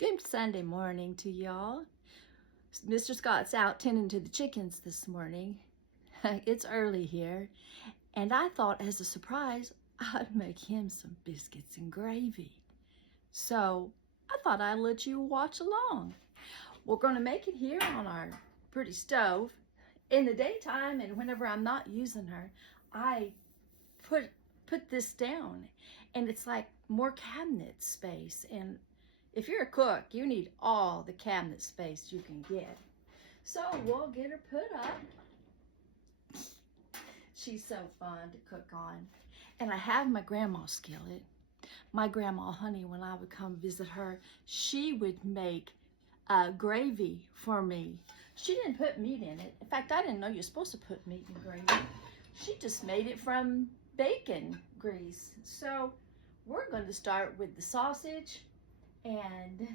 Good Sunday morning to y'all. Mr. Scott's out tending to the chickens this morning. It's early here, and I thought as a surprise, I'd make him some biscuits and gravy. So I thought I'd let you watch along. We're going to make it here on our pretty stove. In the daytime and whenever I'm not using her, I put this down, and it's like more cabinet space. And if you're a cook, you need all the cabinet space you can get. So we'll get her put up. She's so fun to cook on. And I have my grandma's skillet. My grandma Honey, when I would come visit her, she would make gravy for me. She didn't put meat in it. In fact, I didn't know you're supposed to put meat in gravy. She just made it from bacon grease. So we're going to start with the sausage and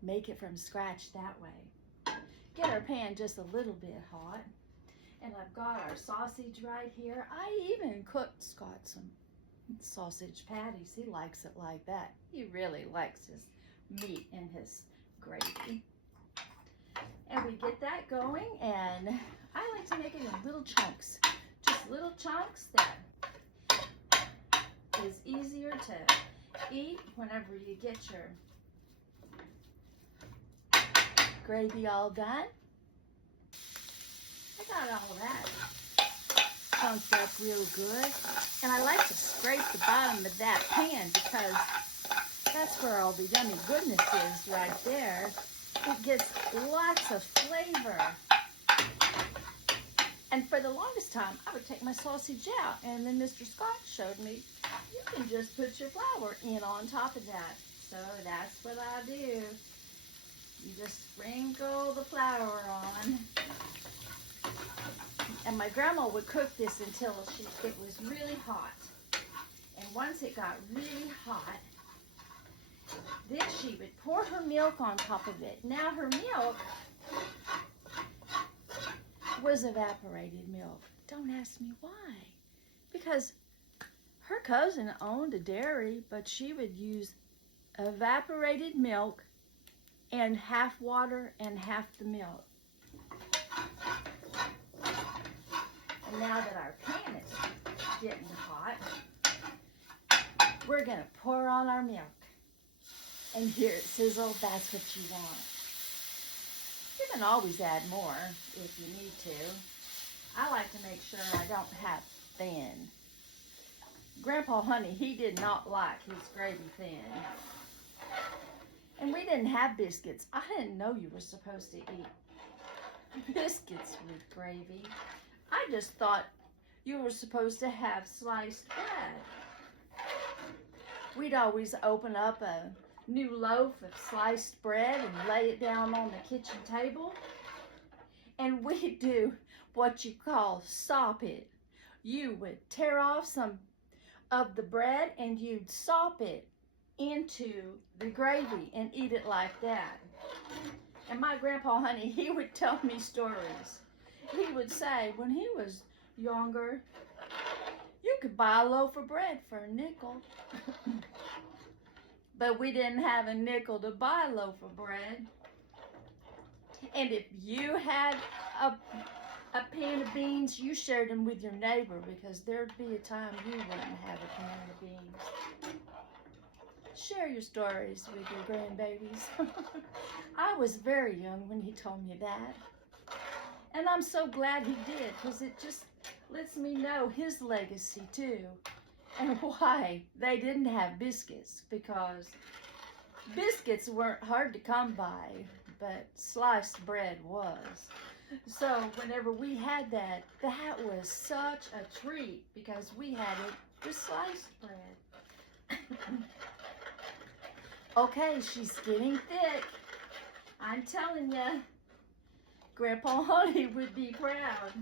make it from scratch that way. Get our pan just a little bit hot. And I've got our sausage right here. I even cooked Scott some sausage patties. He likes it like that. He really likes his meat in his gravy. And we get that going, and I like to make it in little chunks. Just little chunks that is easier to eat whenever you get your gravy all done. I got all that chunked up real good. And I like to scrape the bottom of that pan because that's where all the yummy goodness is right there. It gets lots of flavor. And for the longest time, I would take my sausage out, and then Mr. Scott showed me you can just put your flour in on top of that. So that's what I do. You just sprinkle the flour on. And my grandma would cook this until it was really hot. And once it got really hot, then she would pour her milk on top of it. Now her milk was evaporated milk. Don't ask me why. Because her cousin owned a dairy, but she would use evaporated milk and half water and half the milk. And now that our pan is getting hot, we're going to pour on our milk. And here it sizzles, that's what you want. You can always add more if you need to. I like to make sure I don't have thin. Grandpa Honey, he did not like his gravy thin. And we didn't have biscuits. I didn't know you were supposed to eat biscuits with gravy. I just thought you were supposed to have sliced bread. We'd always open up a new loaf of sliced bread and lay it down on the kitchen table. And we'd do what you call sop it. You would tear off some of the bread and you'd sop it into the gravy and eat it like that. And my Grandpa Honey, he would tell me stories. He would say when he was younger, you could buy a loaf of bread for a nickel. But we didn't have a nickel to buy a loaf of bread. And if you had a pan of beans, you shared them with your neighbor, because there'd be a time you wouldn't have a pan of beans. Share your stories with your grandbabies. I was very young when he told me that. And I'm so glad he did, because it just lets me know his legacy too. And why they didn't have biscuits, because biscuits weren't hard to come by, but sliced bread was. So whenever we had that, that was such a treat, because we had it with sliced bread. Okay, she's getting thick. I'm telling you, Grandpa Honey would be proud.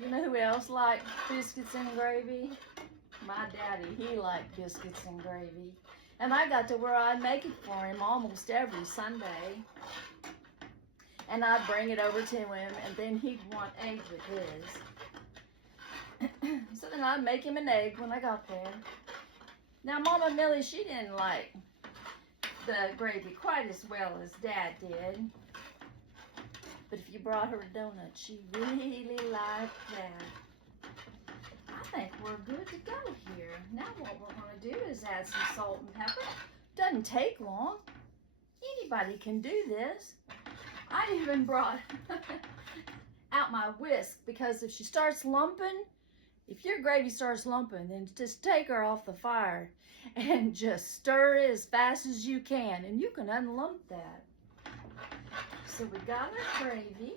You know who else liked biscuits and gravy? My daddy, he liked biscuits and gravy. And I got to where I'd make it for him almost every Sunday. And I'd bring it over to him, and then he'd want egg with his. So then I'd make him an egg when I got there. Now, Mama Millie, she didn't like the gravy quite as well as Dad did. But if you brought her a donut, she really liked that. I think we're good to go here. Now what we're going to do is add some salt and pepper. Doesn't take long. Anybody can do this. I even brought out my whisk, because if she starts lumping, if your gravy starts lumping, then just take her off the fire and just stir it as fast as you can, and you can unlump that. So we got our gravy,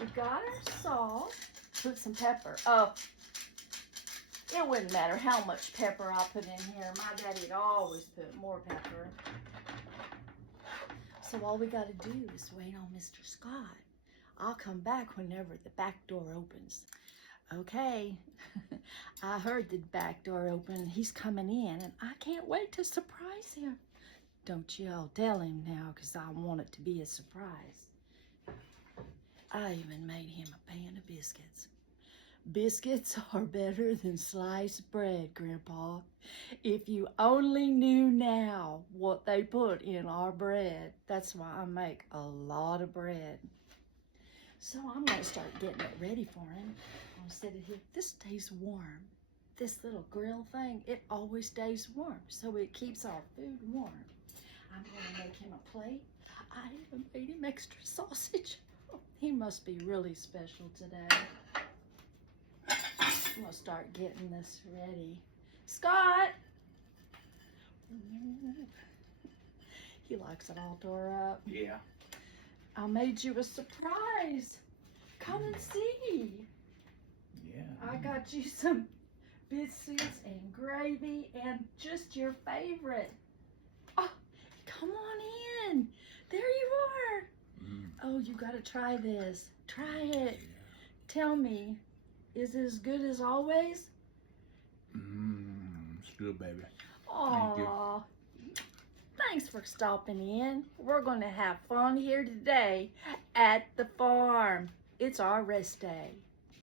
we got our salt, put some pepper. Oh, it wouldn't matter how much pepper I put in here. My daddy'd always put more pepper. So all we got to do is wait on Mr. Scott. I'll come back whenever the back door opens. Okay, I heard the back door open. He's coming in, and I can't wait to surprise him. Don't y'all tell him now, because I want it to be a surprise. I even made him a pan of biscuits. Biscuits are better than sliced bread, Grandpa. If you only knew now what they put in our bread. That's why I make a lot of bread. So I'm going to start getting it ready for him. I'm going to set it here. This stays warm. This little grill thing, it always stays warm. So it keeps our food warm. I'm going to make him a plate. I even made him extra sausage. He must be really special today. I'm going to start getting this ready. Scott! He likes it all tore up. Yeah. I made you a surprise. Come and see. Yeah. I got you some biscuits and gravy and just your favorite. Oh, come on in. There you are. Mm. Oh, you got to try this. Try it. Yeah. Tell me, is it as good as always? It's good, baby. Aw. Thanks for stopping in. We're going to have fun here today at the farm. It's our rest day.